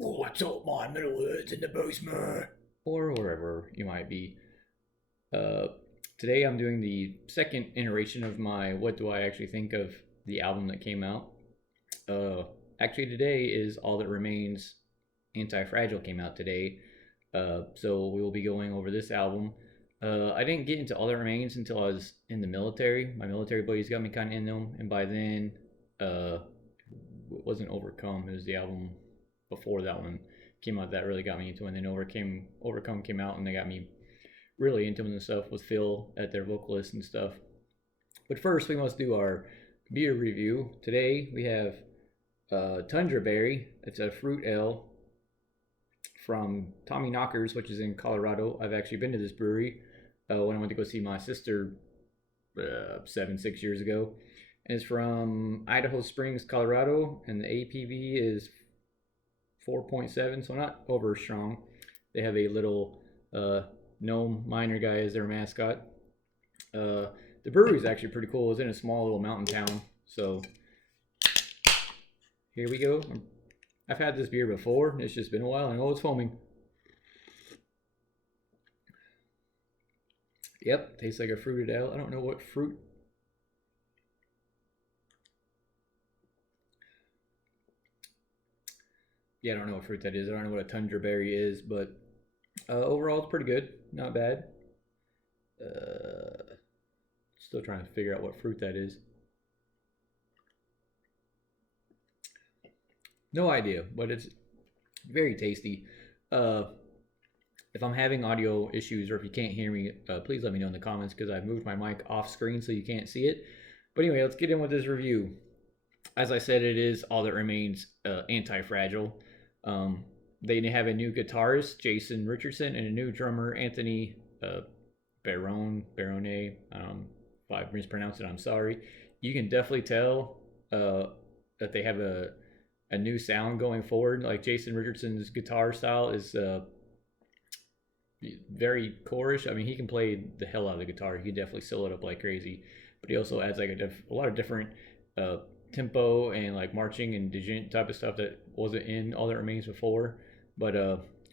What's up, my middleweights in the basement? Or wherever you might be. Uh, Today I'm doing the second iteration of my what do I actually think of the album that came out. Uh, Actually, today is All That Remains. Antifragil came out today. So we will be going over this album. I didn't get into All That Remains until I was in the military. My military buddies got me kind of in them, and by then, it wasn't Overcome. It was the album before that one came out that really got me into it. And then Overcome came out, and they got me really into them and stuff with Phil at their vocalist and stuff. But first, we must do our beer review. Today we have Tundra Berry. It's a fruit ale from Tommy Knockers, which is in Colorado. I've actually been to this brewery when I went to go see my sister 6 years ago. And it's from Idaho Springs, Colorado, and the APV is 4.7, so not over strong. They have a little gnome miner guy as their mascot. The brewery is actually pretty cool. It's in a small little mountain town. So here we go. I've had this beer before. It's just been a while. I know it's foaming. Yep, tastes like a fruited ale. I don't know what fruit. Yeah, I don't know what fruit that is. I don't know what a tundra berry is, but overall it's pretty good. Not bad. Still trying to figure out what fruit that is. No idea, but it's very tasty. If I'm having audio issues or if you can't hear me, please let me know in the comments because I've moved my mic off screen so you can't see it. But anyway, let's get in with this review. As I said, it is All That Remains Antifragil. They have a new guitarist, Jason Richardson, and a new drummer, Anthony Barone. If I mispronounced it, I'm sorry. You can definitely tell that they have a new sound going forward. Like Jason Richardson's guitar style is very chorish. I mean, he can play the hell out of the guitar. He can definitely solo it up like crazy. But he also adds like a lot of different tempo and like marching and djent type of stuff that wasn't in All That Remains before. But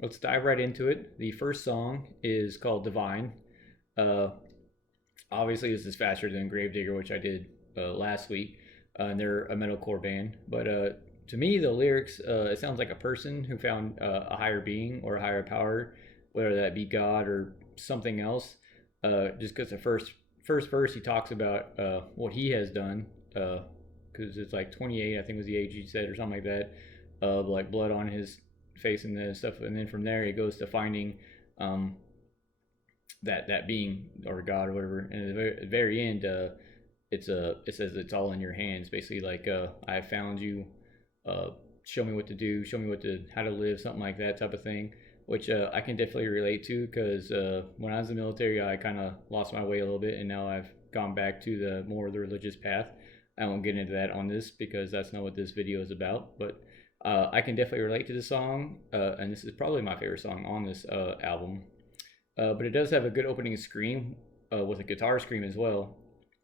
let's dive right into it. The first song is called Divine. Obviously, this is faster than Gravedigger, which I did last week. And they're a metalcore band. But to me, the lyrics, it sounds like a person who found a higher being or a higher power, whether that be God or something else. Just because the first verse he talks about what he has done, because it's like 28, I think was the age he said, or something like that, of like blood on his face and the stuff, and then from there he goes to finding that being or God or whatever. And at the very end, it says it's all in your hands, basically like I found you, show me what to do, show me how to live, something like that type of thing, which I can definitely relate to because when I was in the military, I kind of lost my way a little bit, and now I've gone back to the religious path. I won't get into that on this because that's not what this video is about, but I can definitely relate to the song, and this is probably my favorite song on this album. But it does have a good opening scream with a guitar scream as well,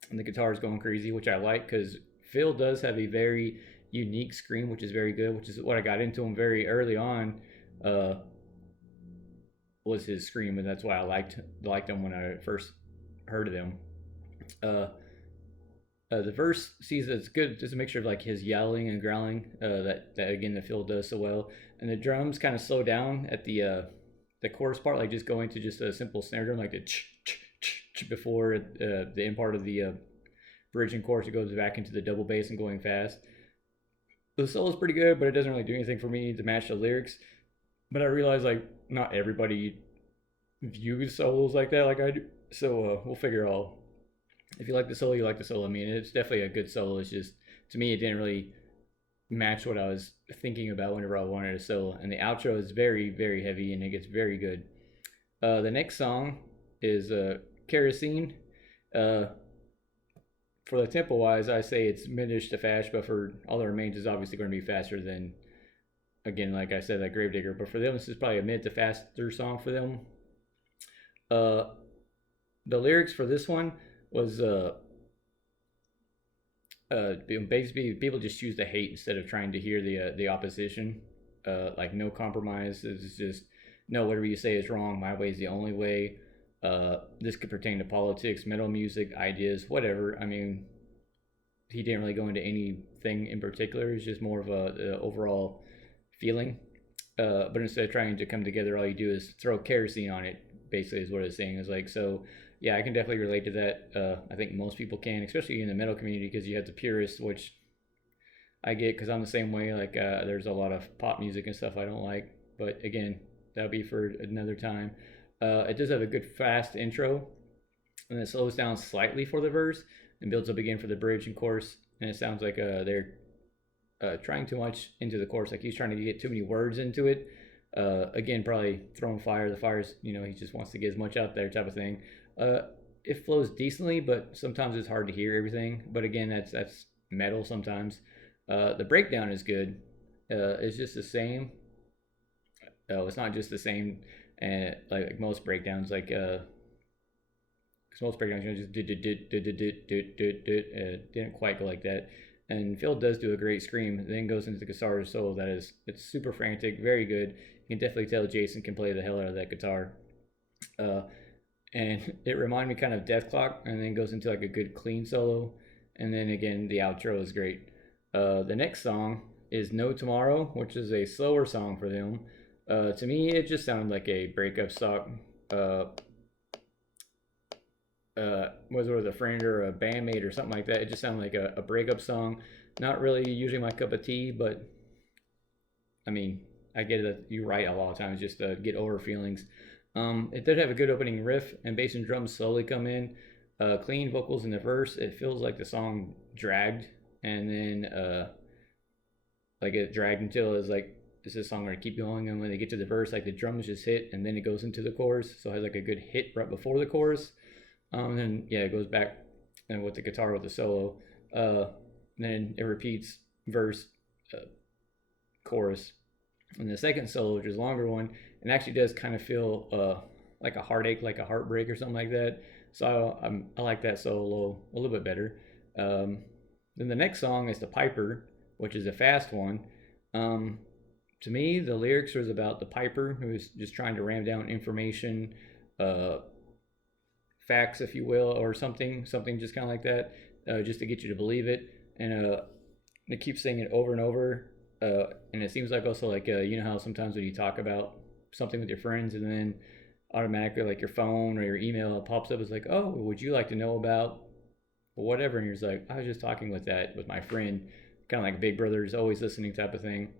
and the guitar is going crazy, which I like because Phil does have a very unique scream, which is very good, which is what I got into him very early on. Was his scream, and that's why I liked him when I first heard of him. The verse sees it's good, just a mixture of like his yelling and growling that again the Phil does so well, and the drums kind of slow down at the chorus part, like just going to just a simple snare drum, like the before the end part of the bridge and chorus. It goes back into the double bass and going fast. The solo is pretty good, but it doesn't really do anything for me to match the lyrics. But I realize like not everybody views solos like that, like I do. So we'll figure out. If you like the solo, you like the solo. I mean, it's definitely a good solo. It's just to me, it didn't really match what I was thinking about whenever I wanted a solo. And the outro is very, very heavy, and it gets very good. The next song is Kerosene. For the tempo wise, I say it's midish to fast, but for All That Remains is obviously going to be faster than, again, like I said, that Gravedigger. But for them, this is probably a mid to faster song for them. The lyrics for this one was basically people just choose to hate instead of trying to hear the opposition. like no compromise. It's just no, whatever you say is wrong. My way is the only way. This could pertain to politics, metal music, ideas, whatever. I mean, he didn't really go into anything in particular. It's just more of a overall feeling. But instead of trying to come together, all you do is throw kerosene on it. Basically, is what it's saying. Is like so. Yeah, I can definitely relate to that. I think most people can, especially in the metal community, because you have the purists, which I get because I'm the same way. Like, there's a lot of pop music and stuff I don't like, but again, that'll be for another time. It does have a good fast intro, and it slows down slightly for the verse and builds up again for the bridge and chorus. And it sounds like they're trying too much into the chorus, like he's trying to get too many words into it. Again, probably throwing fire. The fire's, he just wants to get as much out there, type of thing. Uh, it flows decently, but sometimes it's hard to hear everything. But again, that's metal sometimes. The breakdown is good. It's just the same. It's not just the same, and like most breakdowns, like because most breakdowns just didn't quite go like that. And Phil does do a great scream, then goes into the guitar solo that is it's super frantic, very good. You can definitely tell Jason can play the hell out of that guitar. And it reminded me kind of Death Clock, and then goes into like a good clean solo, and then again the outro is great. The next song is No Tomorrow, which is a slower song for them. To me, it just sounded like a breakup song. Was it a friend or a bandmate or something like that? It just sounded like a breakup song. Not really usually my cup of tea, but I mean, I get that you write a lot of times just to get over feelings. It did have a good opening riff, and bass and drums slowly come in. Clean vocals in the verse. It feels like the song dragged, and then like it dragged until it's like, is this song going to keep going? And when they get to the verse, like the drums just hit, and then it goes into the chorus. So it has like a good hit right before the chorus. And then yeah, it goes back and with the guitar with the solo. Then it repeats verse, chorus, and the second solo, which is a longer one, and actually does kind of feel like a heartache, like a heartbreak or something like that. So I like that solo a little bit better. Then the next song is the Piper, which is a fast one. To me, the lyrics was about the Piper who's just trying to ram down information, facts, if you will, or something just kind of like that, just to get you to believe it. And it keeps saying it over and over. And it seems like also like you know how sometimes when you talk about something with your friends, and then automatically like your phone or your email pops up, it's like, oh, would you like to know about whatever? And you're just like, I was just talking with my friend, kind of like Big Brother's always listening type of thing.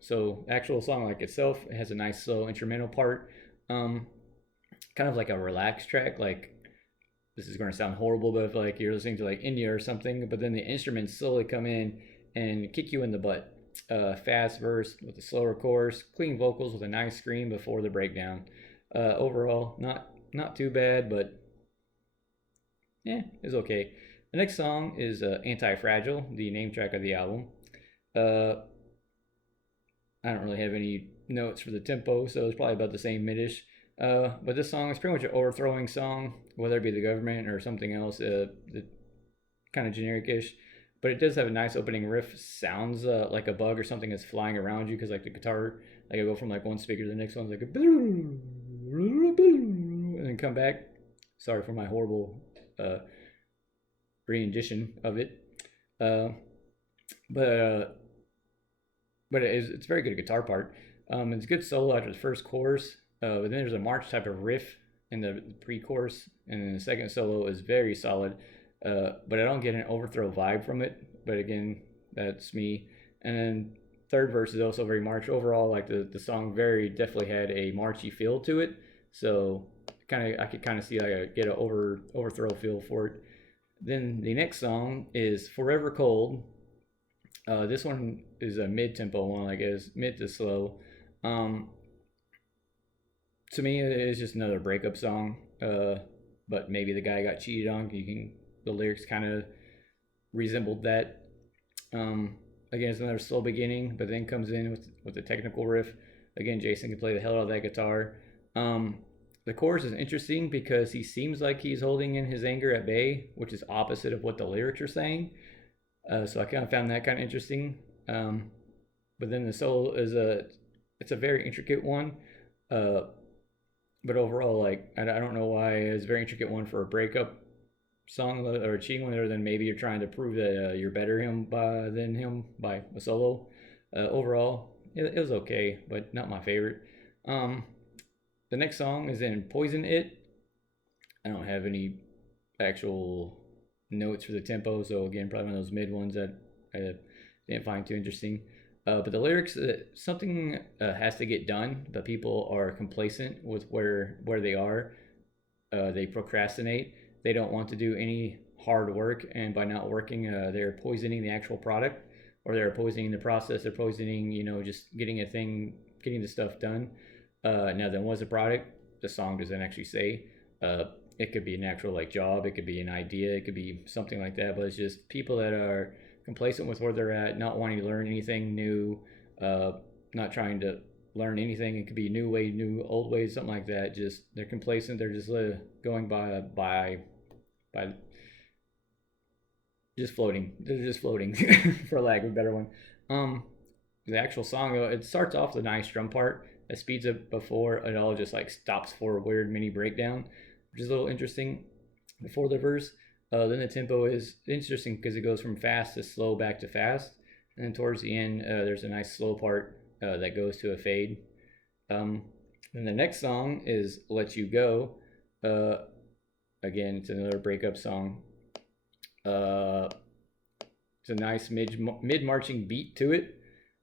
So actual song like itself, it has a nice slow instrumental part, kind of like a relaxed track. Like, this is going to sound horrible, but if like you're listening to like India or something, but then the instruments slowly come in and kick you in the butt. Fast verse with a slower chorus, clean vocals with a nice scream before the breakdown. Overall, not too bad, but yeah, it's okay. The next song is Antifragile, the name track of the album. I don't really have any notes for the tempo, so it's probably about the same midish. But this song is pretty much an overthrowing song, whether it be the government or something else, the kind of generic-ish. But it does have a nice opening riff. Sounds like a bug or something is flying around you, because like the guitar, like I go from like one speaker to the next one, like a and then come back. Sorry for my horrible rendition of it. But it's a very good guitar part. It's a good solo after the first chorus. But then there's a march type of riff in the pre-chorus, and then the second solo is very solid. But I don't get an overthrow vibe from it. But again, that's me. And then third verse is also very march. Overall, like the song very definitely had a marchy feel to it. So I could kind of see like get an overthrow feel for it. Then the next song is Forever Cold. This one is a mid-tempo one, like it's mid to slow. To me, it's just another breakup song. But maybe the guy got cheated on. The lyrics kind of resembled that. Again, it's another slow beginning, but then comes in with the technical riff. Again, Jason can play the hell out of that guitar. The chorus is interesting because he seems like he's holding in his anger at bay, which is opposite of what the lyrics are saying. So I kind of found that kind of interesting. but then the solo is it's a very intricate one. Uh, but overall, like I don't know why it's a very intricate one for a breakup song or a cheating one, other than maybe you're trying to prove that you're better than him by a solo. Overall, it was okay, but not my favorite. Um, the next song is in Poison It. I don't have any actual notes for the tempo, so again, probably one of those mid ones that I didn't find too interesting. But the lyrics, something has to get done, but people are complacent with where they are. They procrastinate. They don't want to do any hard work, and by not working, they're poisoning the actual product, or they're poisoning the process. They're poisoning, just getting the stuff done. Now, then, what's a product? The song doesn't actually say. Uh, it could be an actual like job. It could be an idea. It could be something like that. But it's just people that are complacent with where they're at, not wanting to learn anything new, uh, not trying to learn anything. It could be new way, new old ways, something like that. Just they're complacent. They're just going by just floating. They're just floating, for lack of a better one. Um, the actual song, it starts off with a nice drum part. It speeds up before it all just like stops for a weird mini breakdown, which is a little interesting before the verse. Then the tempo is interesting because it goes from fast to slow back to fast. And then towards the end, there's a nice slow part that goes to a fade. Um, then the next song is Let You Go. Again, it's another breakup song. It's a nice mid marching beat to it.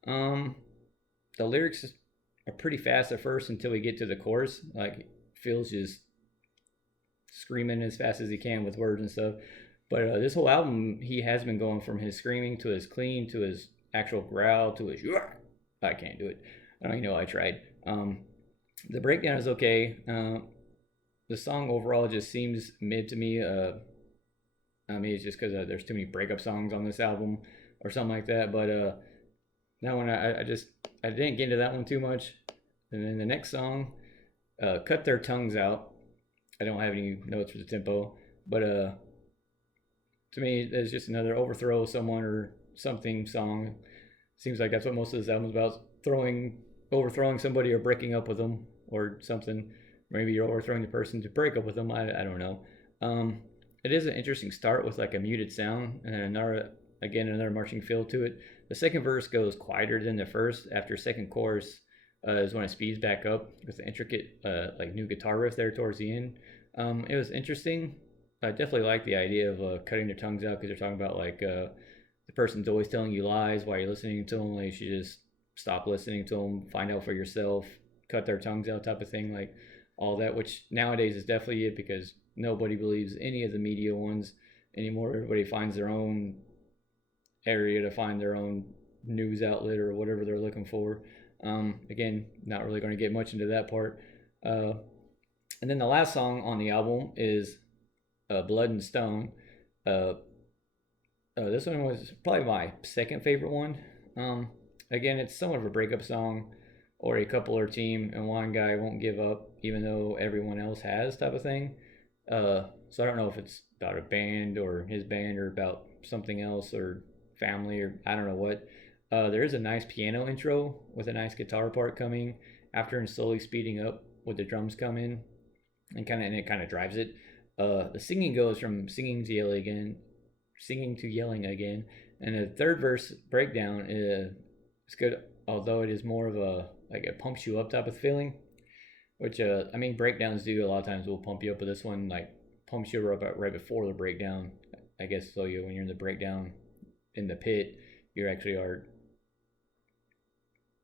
The lyrics are pretty fast at first until we get to the chorus. Like Phil's just screaming as fast as he can with words and stuff. But this whole album, he has been going from his screaming to his clean to his actual growl to his. I can't do it. I don't even know. I tried. The breakdown is okay. The song overall just seems mid to me. I mean, it's just because there's too many breakup songs on this album or something like that. But that one, I didn't get into that one too much. And then the next song, Cut Their Tongues Out. I don't have any notes for the tempo, but to me, it's just another overthrow someone or something song. Seems like that's what most of this album's about: overthrowing somebody or breaking up with them or something. Maybe you're overthrowing the person to break up with them. I don't know. It is an interesting start with like a muted sound and another marching feel to it. The second verse goes quieter than the first. After second chorus is when it speeds back up with the intricate like new guitar riff there towards the end. It was interesting. I definitely like the idea of cutting their tongues out because they're talking about like the person's always telling you lies while you're listening to them. Like you should just stop listening to them, find out for yourself, cut their tongues out type of thing. Like all that, which nowadays is definitely it because nobody believes any of the media ones anymore. Everybody finds their own area to find their own news outlet or whatever they're looking for. Again, not really going to get much into that part. And then the last song on the album is Blood and Stone. This one was probably my second favorite one. Again, it's somewhat of a breakup song or a couple or team, and one guy won't give up even though everyone else has type of thing. So I don't know if it's about a band or his band or about something else or family or I don't know what. There is a nice piano intro with a nice guitar part coming after and slowly speeding up with the drums come in and it kind of drives it. The singing goes from singing to yelling again, and the third verse breakdown is good, although it is more of a like it pumps you up type of feeling, which I mean breakdowns do a lot of times will pump you up, but this one like pumps you up right before the breakdown, I guess. So when you're in the breakdown in the pit, you actually are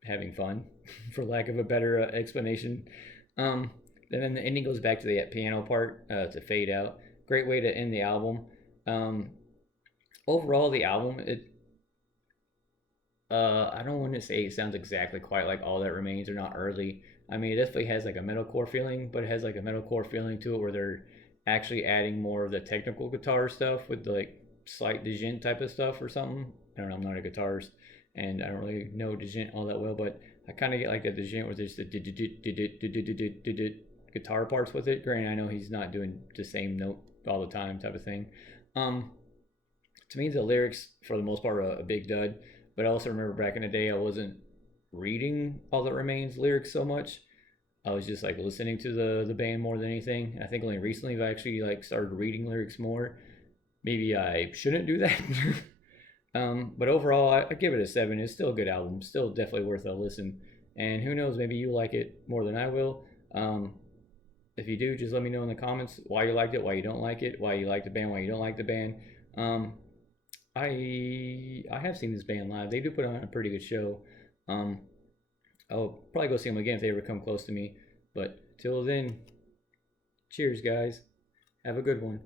having fun, for lack of a better explanation. And then the ending goes back to the piano part to fade out. Great way to end the album. Overall, the album, I don't want to say it sounds exactly quite like All That Remains or Not Early. I mean, it definitely has like a metalcore feeling, but it has like a metalcore feeling to it where they're actually adding more of the technical guitar stuff with the like slight djent type of stuff or something. I don't know, I'm not a guitarist and I don't really know djent all that well, but I kind of get like the djent where there's the guitar parts with it. Granted, I know he's not doing the same note all the time type of thing. To me, the lyrics for the most part are a big dud, but I also remember back in the day I wasn't reading All That Remains lyrics so much. I was just like listening to the band more than anything. I think only recently I've actually like started reading lyrics more. Maybe I shouldn't do that. But overall, I give it a 7. It's still a good album. Still definitely worth a listen. And who knows, maybe you like it more than I will. If you do, just let me know in the comments why you liked it, why you don't like it, why you like the band, why you don't like the band. Um, I have seen this band live. They do put on a pretty good show. Um, I'll probably go see them again if they ever come close to me. But till then, cheers, guys. Have a good one.